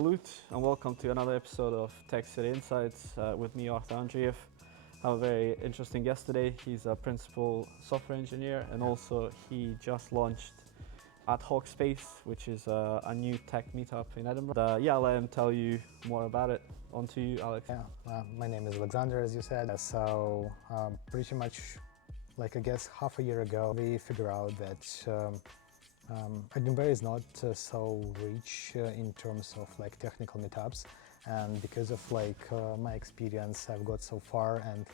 Salute and welcome to another episode of Tech City Insights with me, Arthur Andreev. I have a very interesting guest today. He's a principal software engineer and also he just launched adhocSpace, which is a new tech meetup in Edinburgh. I'll let him tell you more about it. On to you, Alex. My name is Oleksandr, as you said. Pretty much, like I guess half a year ago, we figured out that Edinburgh is not so rich in terms of technical meetups, and because of my experience I've got so far and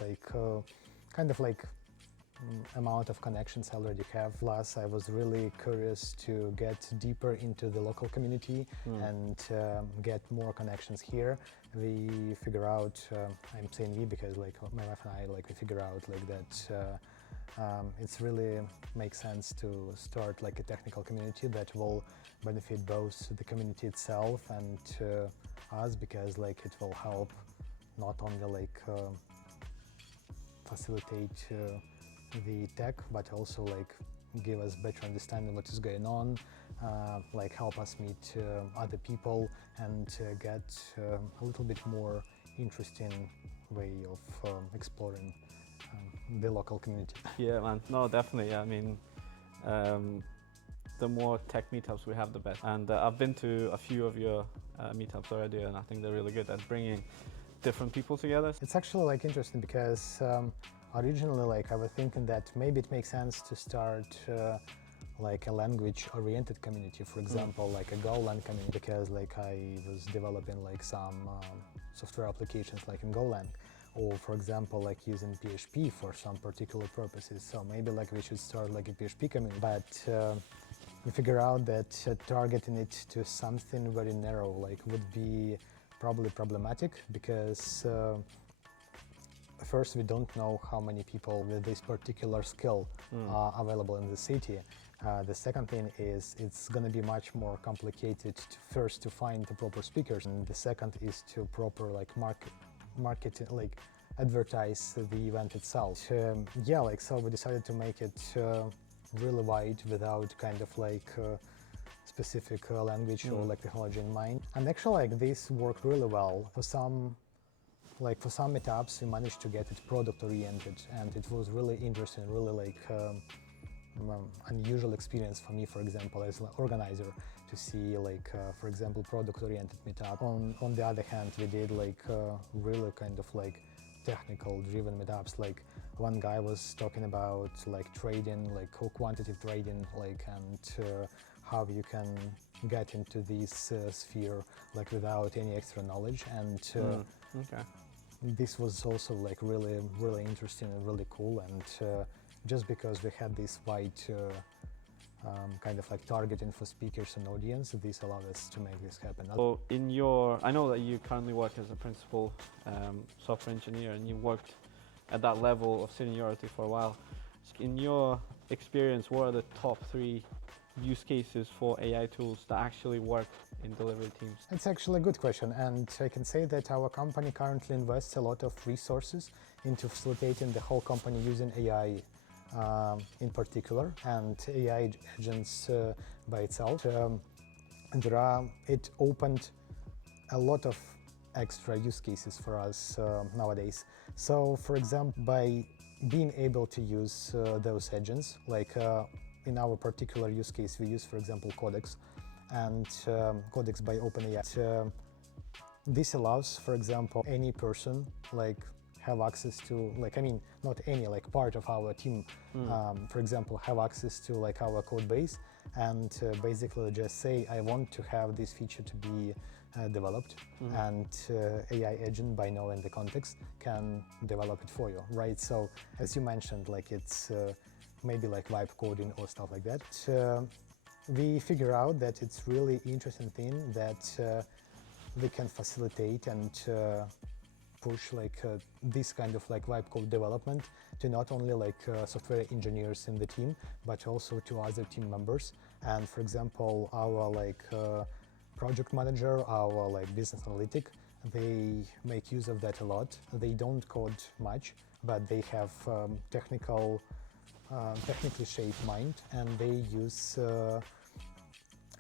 amount of connections I already have. Plus, I was really curious to get deeper into the local community and get more connections here. We figure out, I'm saying we because my wife and I we figure out that it's really makes sense to start a technical community that will benefit both the community itself and us, because it will help not only facilitate the tech, but also give us better understanding what is going on, help us meet other people and get a little bit more interesting way of exploring the local community. Yeah, man. No, definitely. I mean, the more tech meetups we have, the better. And I've been to a few of your meetups already, and I think they're really good at bringing different people together. It's actually interesting because originally I was thinking that maybe it makes sense to start a language-oriented community, for example, a Golang community, because I was developing some software applications in Golang, or for example using PHP for some particular purposes. So maybe we should start a PHP community, but we figure out that targeting it to something very narrow would be probably problematic, because first, we don't know how many people with this particular skill are available in the city. The second thing is it's going to be much more complicated first to find the proper speakers, and the second is to proper marketing, advertise the event itself. So we decided to make it really wide without specific language or technology in mind. And actually this worked really well. For some meetups we managed to get it product oriented, and it was really interesting, really unusual experience for me, for example, as an organizer, to see for example product oriented meetup. On the other hand, we did really technical driven meetups. One guy was talking about trading, quantitative trading, and how you can get into this sphere without any extra knowledge, and this was also really interesting and really cool. And just because we had this wide targeting for speakers and audience, this allowed us to make this happen. So I know that you currently work as a principal software engineer, and you worked at that level of seniority for a while. In your experience, what are the top 3 use cases for AI tools that actually work in delivery teams? It's actually a good question, and I can say that our company currently invests a lot of resources into facilitating the whole company using AI in particular, and AI agents by itself. It opened a lot of extra use cases for us nowadays. So, for example, by being able to use those agents, in our particular use case, we use, for example, Codex, and Codex by OpenAI. This allows, for example, any person have access to, not any, part of our team, for example, have access to our code base, and basically just say, I want to have this feature to be developed, and AI agent, by knowing the context, can develop it for you, right? So, as you mentioned, it's maybe vibe coding or stuff like that. We figure out that it's really interesting thing that we can facilitate and push this kind of vibe code development to not only software engineers in the team, but also to other team members. And for example, our project manager, our business analytic, they make use of that a lot. They don't code much, but they have technically shaped mind, and they use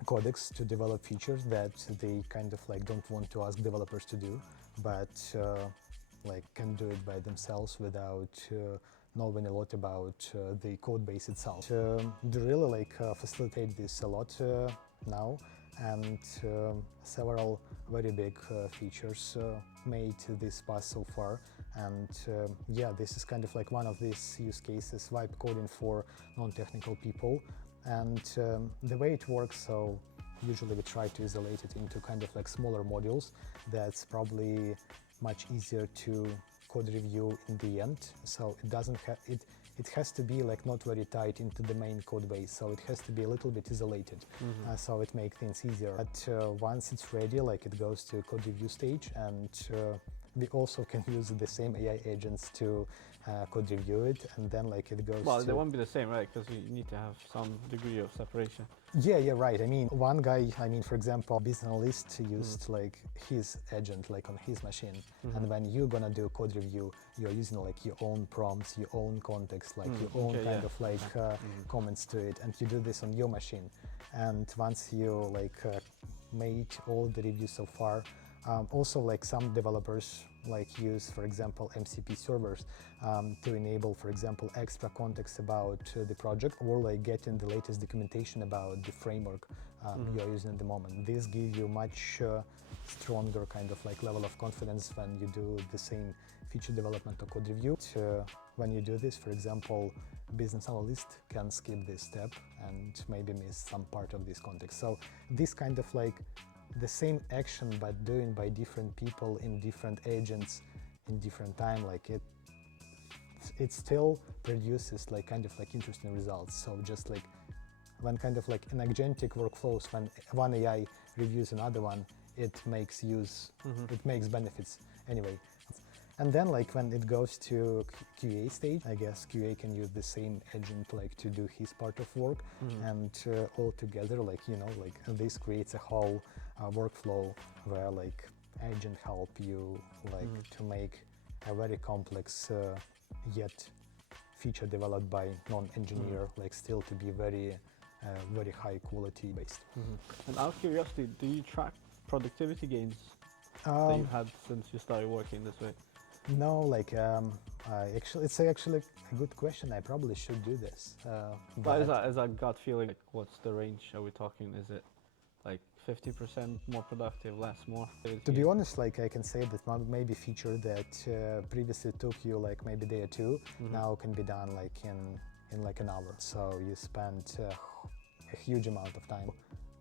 codecs to develop features that they kind of like don't want to ask developers to do, but like can do it by themselves without knowing a lot about the code base itself. They really like facilitate this a lot now, and several very big features made this path so far. And yeah, this is kind of like one of these use cases, vibe coding for non-technical people. And the way it works, so usually we try to isolate it into kind of like smaller modules. That's probably much easier to code review in the end. So it doesn't have it has to be like not very tight into the main code base. So it has to be a little bit isolated. So it makes things easier. But once it's ready, like it goes to code review stage, and we also can use the same AI agents to code review it, and then like it goes. Well, they won't be the same, right? Because you need to have some degree of separation. Yeah, right. I mean, one guy, for example, business analyst used like his agent like on his machine, and when you're gonna do code review, you're using like your own prompts, your own context, like your own kind of like comments to it, and you do this on your machine. And once you like made all the reviews so far, also like some developers like use, for example, MCP servers to enable, for example, extra context about the project, or like getting the latest documentation about the framework you're using at the moment. This gives you much stronger kind of like level of confidence when you do the same feature development or code review. When you do this, for example, business analyst can skip this step and maybe miss some part of this context. So this kind of like the same action but doing by different people in different agents in different time, like it still produces like kind of like interesting results. So just like when kind of like in agentic workflows, when one AI reviews another one, it makes it makes benefits anyway. And then like when it goes to QA stage, I guess QA can use the same agent like to do his part of work, and all together, like, you know, like this creates a whole workflow where like agent help you like to make a very complex yet feature developed by non-engineer like still to be very very high quality based. And out of curiosity, do you track productivity gains that you've had since you started working this way? No, like it's actually a good question. I probably should do this. But is that gut feeling, like, what's the range? Are we talking? Is it like 50% more productive, less, more? To be honest, like I can say that maybe feature that previously took you like maybe a day or two, now can be done like in like an hour. So you spend a huge amount of time.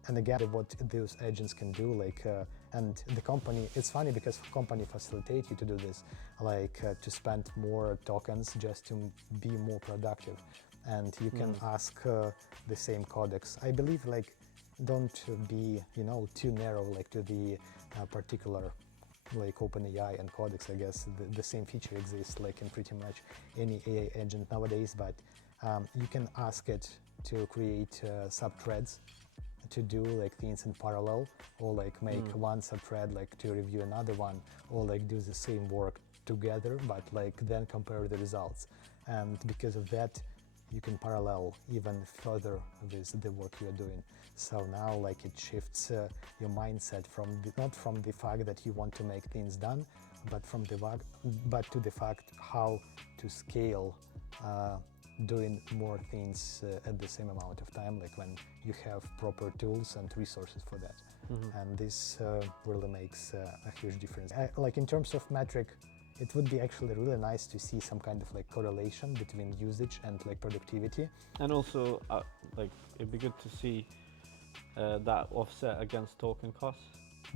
And again, what those agents can do, like, and the company, it's funny because company facilitate you to do this, like to spend more tokens just to be more productive. And you can ask the same codecs. I believe like don't be, you know, too narrow like to the particular like OpenAI and codecs. I guess the same feature exists like in pretty much any AI agent nowadays, but you can ask it to create subthreads to do like things in parallel, or like make one subthread like to review another one, or like do the same work together but like then compare the results. And because of that you can parallel even further with the work you're doing. So now like it shifts your mindset from not from the fact that you want to make things done, but to the fact how to scale doing more things at the same amount of time, like when you have proper tools and resources for that. And this really makes a huge difference. Like in terms of metric, it would be actually really nice to see some kind of like correlation between usage and like productivity. And also, like it'd be good to see that offset against token costs.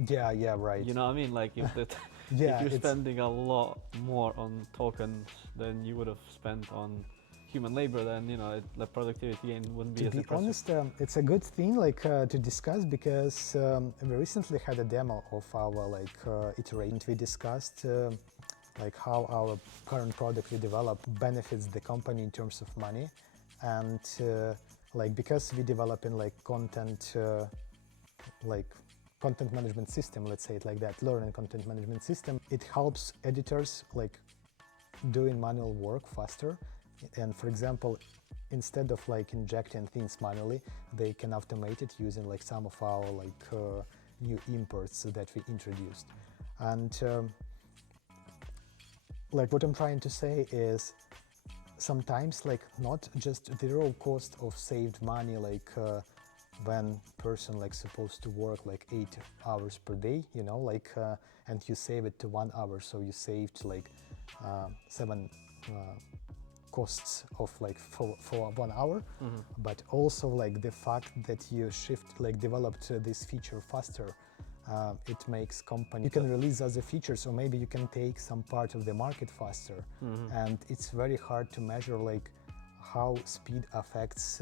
Yeah, right. You know what I mean? Like if if you're spending a lot more on tokens than you would have spent on human labor, then, you know, the productivity gain wouldn't be as impressive. To be honest, it's a good thing like to discuss, because we recently had a demo of our like iteration. We discussed like how our current product we develop benefits the company in terms of money, and like because we develop in like content management system, let's say it like that, learning content management system, it helps editors like doing manual work faster. And for example, instead of like injecting things manually, they can automate it using like some of our like new imports that we introduced. And like what I'm trying to say is sometimes like not just the raw cost of saved money, like when person like supposed to work like 8 hours per day, you know, like and you save it to 1 hour, so you saved like 7 costs of like for 1 hour. But also like the fact that you developed this feature faster, it makes company, you can release other features, or maybe you can take some part of the market faster. And it's very hard to measure like how speed affects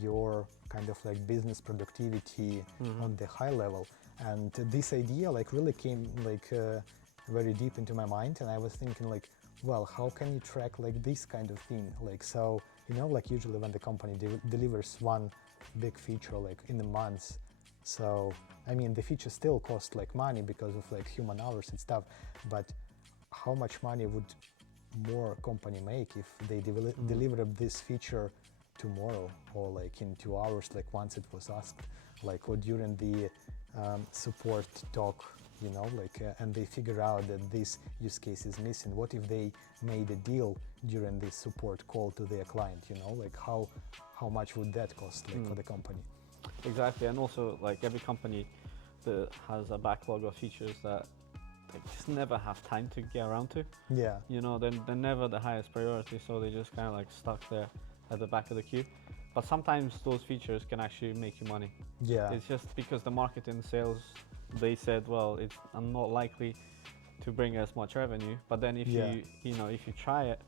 your kind of like business productivity on the high level. And this idea like really came like very deep into my mind, and I was thinking like, well, how can you track like this kind of thing? Like, so, you know, like usually when the company delivers one big feature like in a month, so I mean the feature still costs like money because of like human hours and stuff, but how much money would more company make if they deliver this feature tomorrow, or like in 2 hours, like once it was asked, like, or during the support talk, you know, like and they figure out that this use case is missing. What if they made a deal during this support call to their client, you know, like how much would that cost like for the company? Exactly. And also like every company that has a backlog of features that they just never have time to get around to. Yeah. You know, they're never the highest priority, so they just kind of like stuck there at the back of the queue. But sometimes those features can actually make you money. Yeah. It's just because the marketing sales, they said, well, I'm not likely to bring as much revenue. But then if you know, if you try it,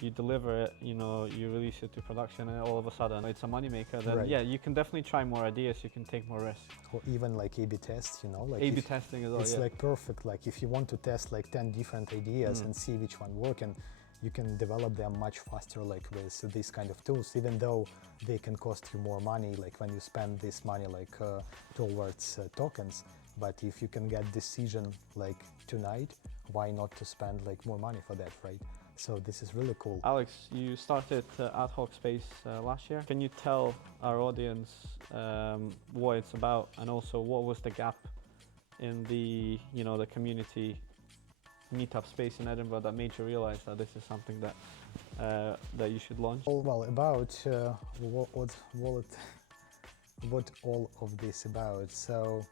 you deliver it, you know, you release it to production, and all of a sudden it's a moneymaker, then yeah, you can definitely try more ideas, you can take more risks. Or even like A/B tests, you know, like A/B testing as well. It's like perfect. Like if you want to test like 10 different ideas and see which one working, you can develop them much faster like with these kind of tools, even though they can cost you more money like when you spend this money like towards tokens. But if you can get decision like tonight, why not to spend like more money for that, right? So this is really cool. Alex, you started AdhocSpace last year. Can you tell our audience what it's about, and also what was the gap in the, you know, the community meetup space in Edinburgh that made you realize that this is something that that you should launch? Well, about what all of this about. So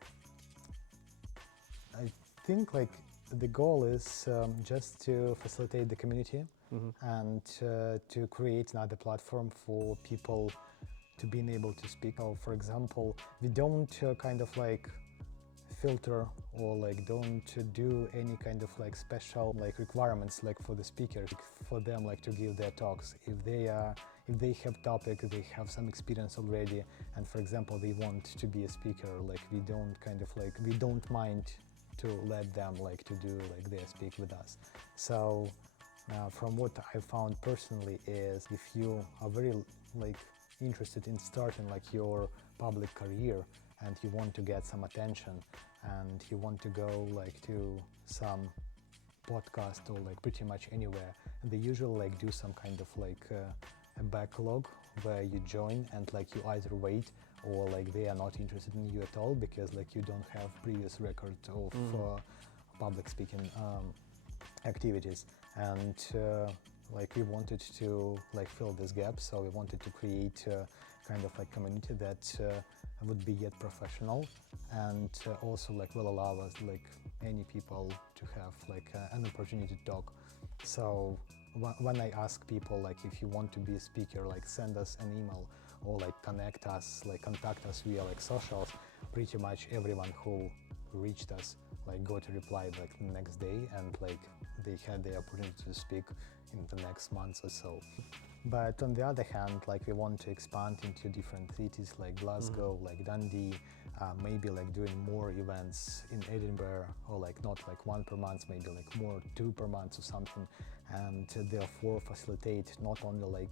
I think like the goal is just to facilitate the community and to create another platform for people to being able to speak. So, for example, we don't kind of like filter or like don't do any kind of like special like requirements like for the speakers, for them like to give their talks. If they have topic, they have some experience already, and for example they want to be a speaker, like we don't mind to let them like to do like their speak with us. So from what I found personally is, if you are very like interested in starting like your public career and you want to get some attention and you want to go like to some podcast or like pretty much anywhere, and they usually like do some kind of like a backlog where you join and like you either wait or like they are not interested in you at all because like you don't have previous record of public speaking activities. And like we wanted to like fill this gap, so we wanted to create kind of like community that would be yet professional and also like will allow us like any people to have like an opportunity to talk. So when I ask people like, if you want to be a speaker, like send us an email or like contact us via like socials, pretty much everyone who reached us like got a reply like the next day, and like they had the opportunity to speak in the next month or so. But on the other hand, like we want to expand into different cities like Glasgow, like Dundee, maybe like doing more events in Edinburgh, or like not like one per month, maybe like more 2 per month or something, and therefore facilitate not only like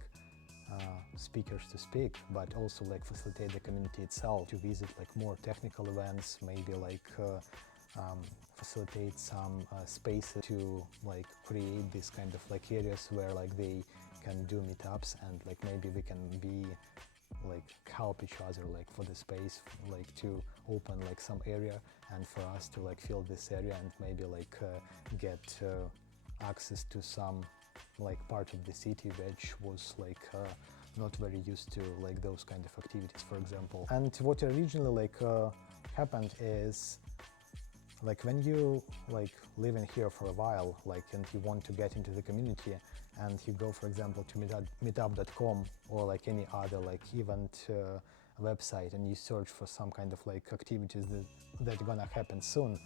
speakers to speak, but also like facilitate the community itself to visit like more technical events, maybe like facilitate some spaces to like create this kind of like areas where like they can do meetups, and like maybe we can be like help each other like for the space, like to open like some area and for us to like fill this area and maybe like get access to some like part of the city which was like not very used to like those kind of activities, for example. And what originally like happened is like when you like live in here for a while, like, and you want to get into the community, and you go, for example, to meetup.com or like any other like event website, and you search for some kind of like activities that are gonna happen soon,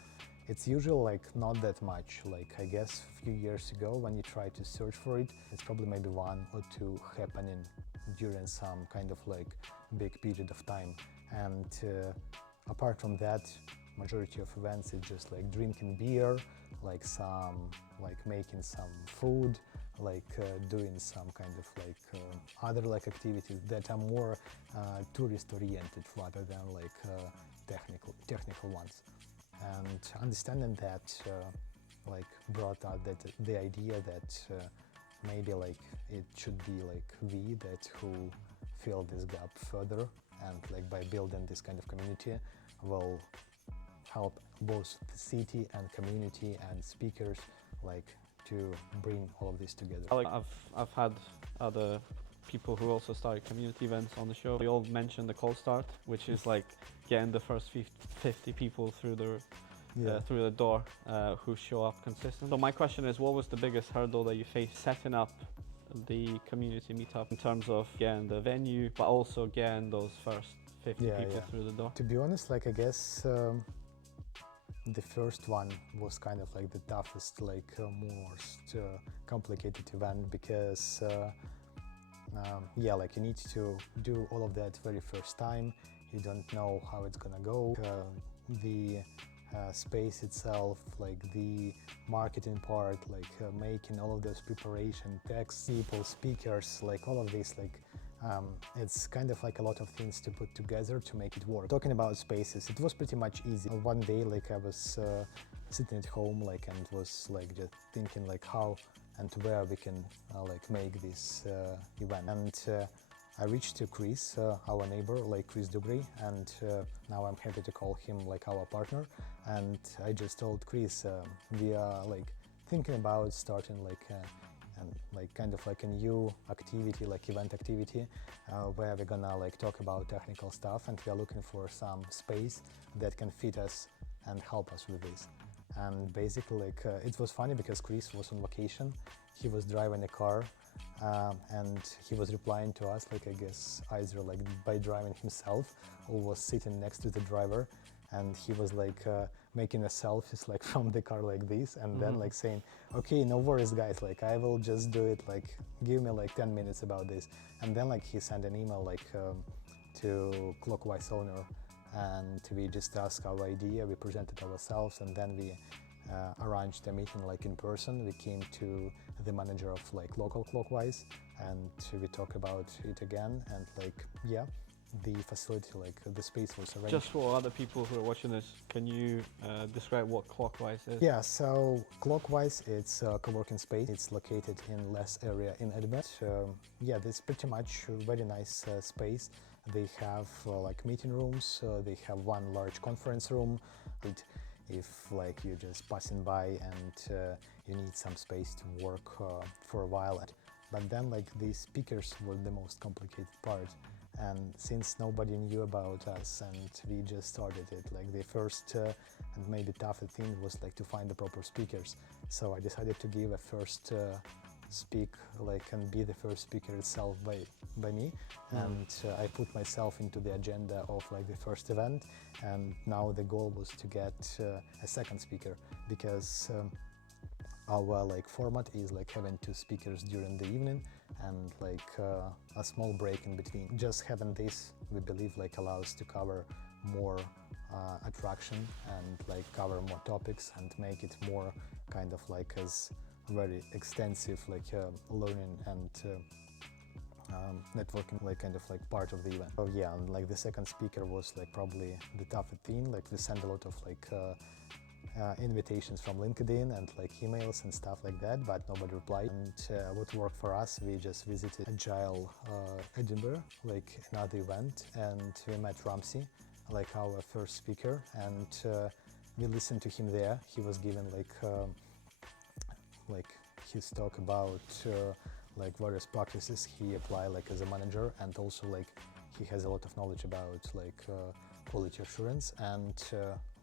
it's usually like not that much. Like I guess a few years ago when you try to search for it, it's probably maybe 1 or 2 happening during some kind of like big period of time. And apart from that, majority of events is just like drinking beer, like making some food, like doing some kind of like other like activities that are more tourist oriented rather than like technical ones. And understanding that like brought out that the idea that maybe like it should be like we that who fill this gap further, and like by building this kind of community will help both the city and community and speakers like to bring all of this together. I've had other people who also started community events on the show. We all mentioned the cold start, which is like getting the first 50 people through the door who show up consistently. So my question is, what was the biggest hurdle that you faced setting up the community meetup in terms of getting the venue, but also getting those first 50 people through the door? To be honest, like I guess the first one was kind of like the toughest, like most complicated event, because yeah, like you need to do all of that very first time. You don't know how it's gonna go. The space itself, like the marketing part, like making all of those preparation, text, people, speakers, like all of this, like it's kind of like a lot of things to put together to make it work. Talking about spaces, it was pretty much easy. One day, like I was sitting at home, like, and was like just thinking like how and where we can like make this event. And I reached to Chris, our neighbor, like Chris Dugry, and now I'm happy to call him like our partner. And I just told Chris we are like thinking about starting like and like kind of like a new activity, like event activity, where we're gonna like talk about technical stuff, and we are looking for some space that can fit us and help us with this. And basically, like it was funny because Chris was on vacation. He was driving a car, and he was replying to us, like I guess either like by driving himself or was sitting next to the driver, and he was like making a selfies like from the car like this, and then like saying, okay, no worries guys, like I will just do it, like give me like 10 minutes about this. And then like he sent an email like to Clockwise owner, and we just asked our idea, we presented ourselves, and then we arranged a meeting like in person. We came to the manager of like local Clockwise, and we talked about it again, and like yeah, the facility, like the space was arranged. Just for other people who are watching this, can you describe what Clockwise is? Yeah, so Clockwise, it's a co-working space. It's located in less area in Edinburgh. Yeah, this pretty much a very nice space. They have like meeting rooms. They have one large conference room. If like you're just passing by and you need some space to work for a while. But then like the speakers were the most complicated part. And since nobody knew about us and we just started it, like the first and maybe toughest thing was like to find the proper speakers. So I decided to give a first speak, like, and be the first speaker itself by me. And I put myself into the agenda of like the first event. And now the goal was to get a second speaker, because our like format is like having 2 speakers during the evening and like a small break in between. Just having this, we believe, like allows to cover more attraction and like cover more topics and make it more kind of like as very extensive like learning and networking like kind of like part of the event. Oh yeah, and like the second speaker was like probably the toughest thing. Like we sent a lot of like invitations from LinkedIn and like emails and stuff like that, but nobody replied. And what worked for us, we just visited Agile Edinburgh, like another event, and we met Ramsey, like our first speaker, and we listened to him there. He was given like his talk about like various practices he applied like as a manager, and also like he has a lot of knowledge about like quality assurance. And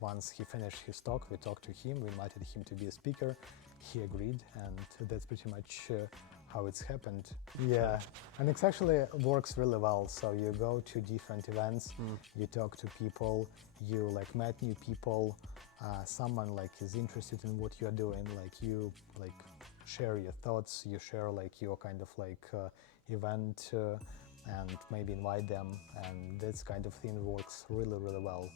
once he finished his talk, we talked to him, we invited him to be a speaker. He agreed, and that's pretty much how it's happened. Yeah, and it actually works really well. So you go to different events, you talk to people, you like met new people, someone like is interested in what you're doing, like you like share your thoughts, you share like your kind of like event and maybe invite them, and this kind of thing works really well.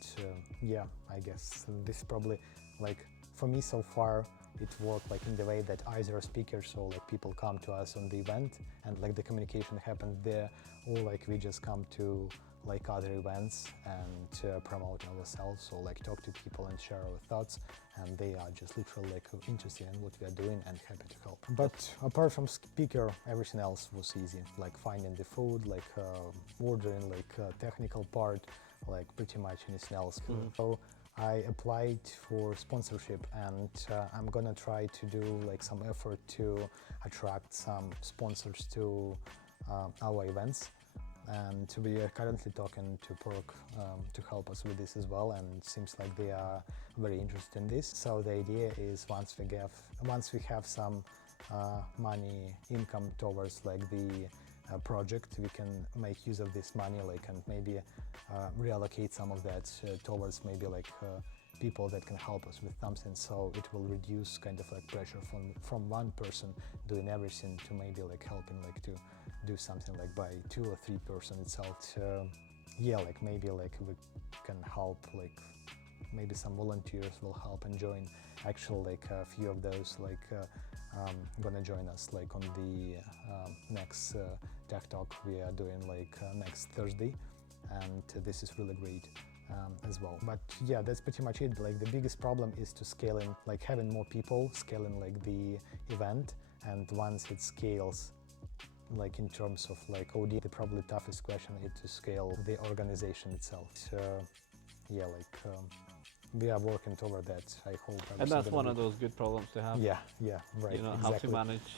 Yeah, I guess this probably like for me so far it worked like in the way that either speakers or like people come to us on the event and like the communication happened there, or like we just come to like other events and promote ourselves or like talk to people and share our thoughts, and they are just literally like interested in what we are doing and happy to help. But apart from speaker, everything else was easy, like finding the food, like ordering, like technical part, like pretty much anything else. So I applied for sponsorship, and I'm gonna try to do like some effort to attract some sponsors to our events. And we are currently talking to Perk to help us with this as well, and it seems like they are very interested in this. So the idea is once we have some money income towards like the project, we can make use of this money, like, and maybe reallocate some of that towards maybe like people that can help us with something. So it will reduce kind of like pressure from one person doing everything to maybe like helping like to do something like by 2 or 3 person itself. Yeah, like maybe like we can help, like maybe some volunteers will help and join. Actually, like a few of those like gonna join us like on the next Tech Talk we are doing like next Thursday, and this is really great as well. But yeah, that's pretty much it. Like the biggest problem is to scaling, like having more people, scaling like the event, and once it scales, like in terms of like OD, the probably toughest question is to scale the organization itself. So yeah, like we are working toward that, I hope. And that's one of those good problems to have. Yeah, right, You know, exactly. how to manage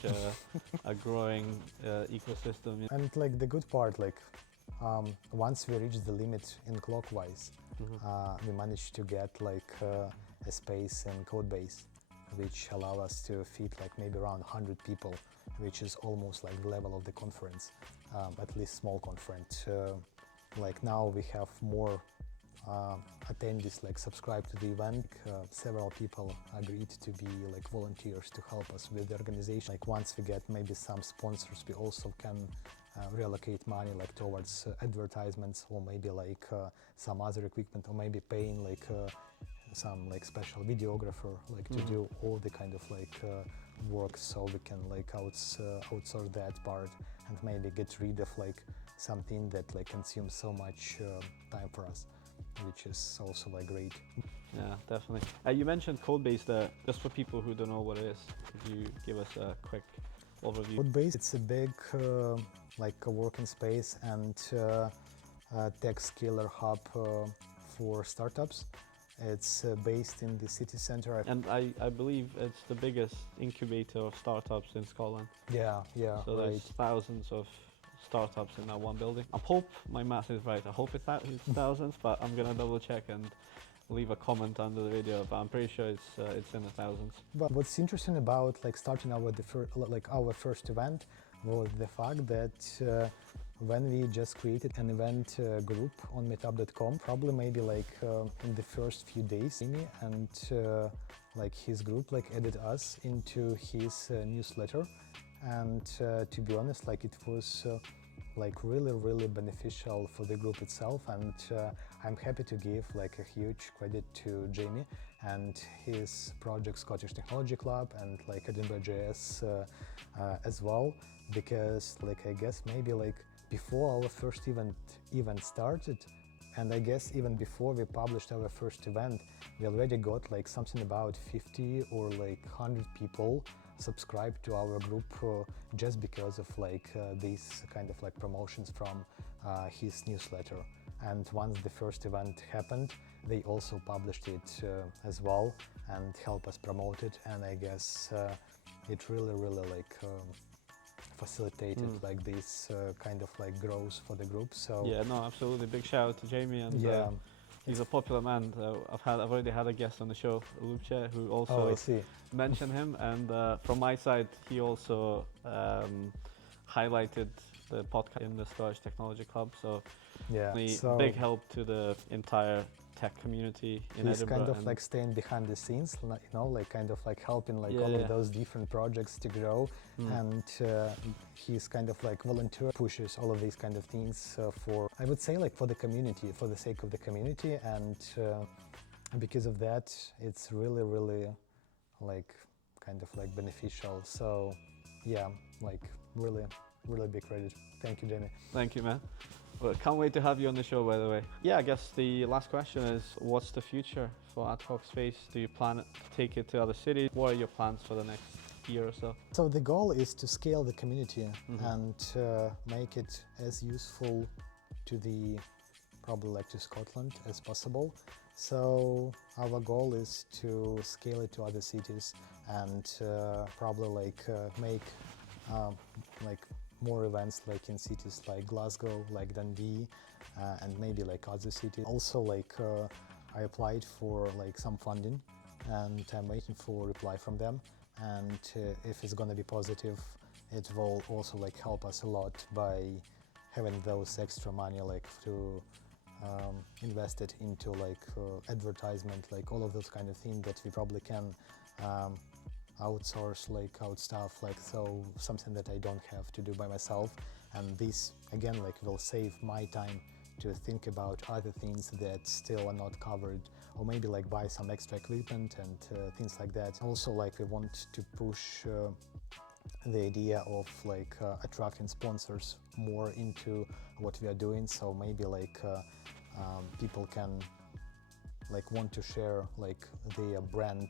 a growing ecosystem. And like the good part, like once we reach the limit in clockwise, we managed to get like a space in Codebase, which allow us to fit like maybe around 100 people, which is almost like the level of the conference, at least small conference. Like now we have more attendees like subscribe to the event. Several people agreed to be like volunteers to help us with the organization. Like once we get maybe some sponsors, we also can reallocate money like towards advertisements, or maybe like some other equipment, or maybe paying like some like special videographer like to do all the kind of like work, so we can like outsource that part and maybe get rid of like something that like consumes so much time for us, which is also like great. Yeah, definitely. You mentioned Codebase there. Just for people who don't know what it is, could you give us a quick overview? Codebase, it's a big like a working space and tech scaler hub for startups. It's based in the city center. And I believe it's the biggest incubator of startups in Scotland. Yeah, So right. there's thousands of startups in that one building. I hope my math is right. I hope it's thousands, but I'm gonna double check and leave a comment under the video. But I'm pretty sure it's in the thousands. But what's interesting about like starting our first event was the fact that when we just created an event group on meetup.com, probably maybe like in the first few days, Amy and like his group like added us into his newsletter, and to be honest, like it was like really beneficial for the group itself, and I'm happy to give like a huge credit to Jamie and his project Scottish Technology Club and like Edinburgh JS as well, because like I guess maybe like before our first event started, And I guess even before we published our first event, we already got like something about 50 or like 100 people subscribed to our group just because of like these kind of like promotions from his newsletter. And once the first event happened, they also published it as well and helped us promote it. And I guess it really like facilitated like this kind of like growth for the group. So yeah, no, absolutely. Big shout out to Jamie, and yeah, he's a popular man. I've already had a guest on the show, Luce, who oh, I also see. mentioned him. And from my side, he also highlighted the podcast in the Storage Technology Club. So, Yeah, big help to the entire tech community in he's Edinburgh. kind of like staying behind the scenes, you know, like kind of like helping like all Yeah. of those different projects to grow. And he's kind of like volunteer pushes all of these kind of things for, I would say, like for the community, for the sake of the community. And because of that, it's really like kind of like beneficial. So yeah, like really big credit. Thank you, Jamie. Thank you, man. Well, can't wait to have you on the show, by the way. Yeah, I guess the last question is, what's the future for adhocSpace? Do you plan to take it to other cities? What are your plans for the next year or so? So the goal is to scale the community and make it as useful to the, probably like to Scotland as possible. So our goal is to scale it to other cities and probably like make like more events like in cities like Glasgow, like Dundee, and maybe like other cities. Also like I applied for like some funding and I'm waiting for a reply from them. And if it's gonna be positive, it will also like help us a lot by having those extra money like to invest it into like advertisement, like all of those kind of things that we probably can outsource, like out stuff, like so something that I don't have to do by myself. And this again like will save my time to think about other things that still are not covered, or maybe like buy some extra equipment and things like that. Also like we want to push the idea of like attracting sponsors more into what we are doing. So maybe like people can like want to share like their brand,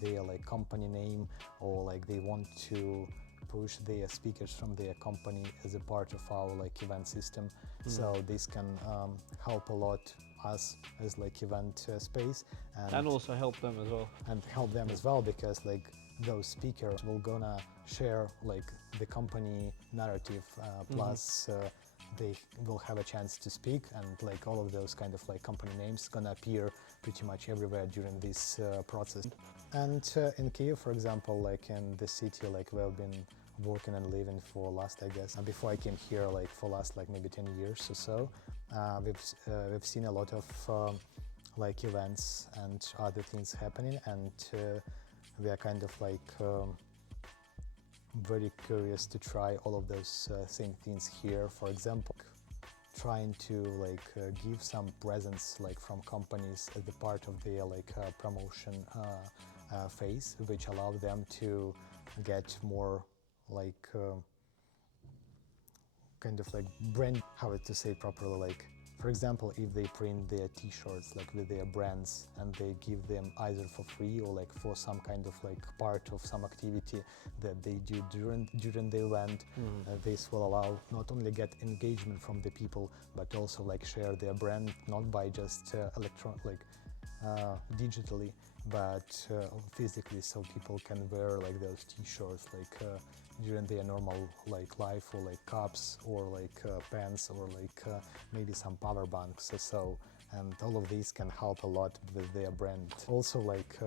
their like company name, or like they want to push their speakers from their company as a part of our like event system. So this can help a lot us as like event space, And also help them as well. And help them as well, because like those speakers will gonna share like the company narrative plus they will have a chance to speak, and like all of those kind of like company names gonna appear pretty much everywhere during this process. And in Kyiv, for example, like in the city like we've been working and living for last, I guess, and before I came here, like for last like maybe 10 years or so, we've seen a lot of like events and other things happening, and we are kind of like very curious to try all of those same things here. For example, trying to like give some presents like from companies as the part of their like promotion phase, which allow them to get more like kind of like brand, how to say properly, like for example, if they print their t-shirts like with their brands and they give them either for free or like for some kind of like part of some activity that they do during the event, this will allow not only get engagement from the people, but also like share their brand, not by just digitally, but physically, so people can wear like those t-shirts like during their normal like life, or like cups, or like pens, or like maybe some power banks or so. And all of these can help a lot with their brand. Also, like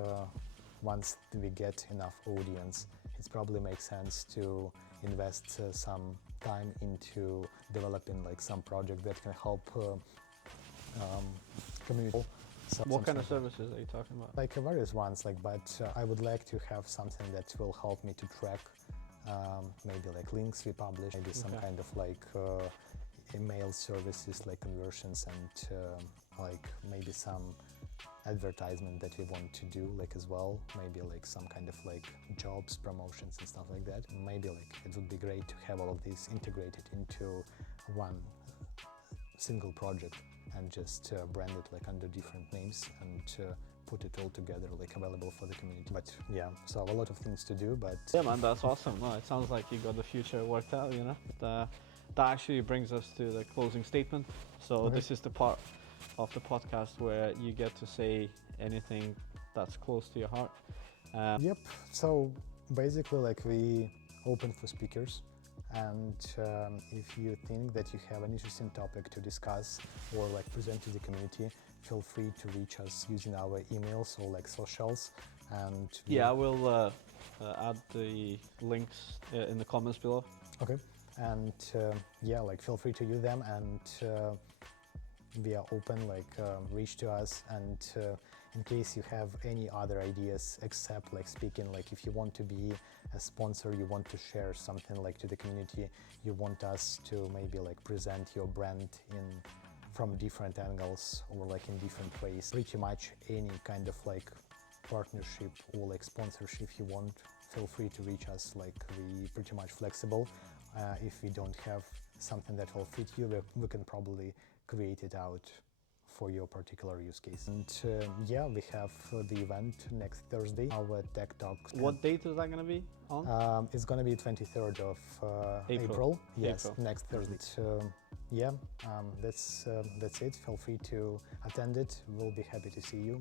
once we get enough audience, it probably makes sense to invest some time into developing like some project that can help community. So what kind of services are you talking about? Like various ones, like, but I would like to have something that will help me to track maybe like links we publish, maybe some kind of like email services like conversions, and like maybe some advertisement that we want to do like as well, maybe like some kind of like jobs promotions and stuff like that. Maybe like it would be great to have all of these integrated into one single project, and just brand it like under different names and put it all together, like available for the community. But yeah, so a lot of things to do, but Yeah, man, that's awesome. No, it sounds like you got the future worked out, you know. That actually brings us to the closing statement. So Okay. this is the part of the podcast where you get to say anything that's close to your heart. Yep, so basically like we open for speakers, and if you think that you have an interesting topic to discuss or like present to the community, feel free to reach us using our emails or like socials. And Yeah, I will add the links in the comments below. Okay, and yeah, like feel free to use them, and we are open, like reach to us, and in case you have any other ideas except like speaking, like if you want to be a sponsor, you want to share something like to the community, you want us to maybe like present your brand in from different angles or like in different ways, pretty much any kind of like partnership or like sponsorship you want, feel free to reach us. Like we pretty much flexible. If we don't have something that will fit you, we can probably create it out for your particular use case. And yeah, we have the event next Thursday, our Tech Talks. What date is that going to be on? It's going to be 23rd of April. Yes, April. next Thursday. Yeah, that's it. Feel free to attend it. We'll be happy to see you.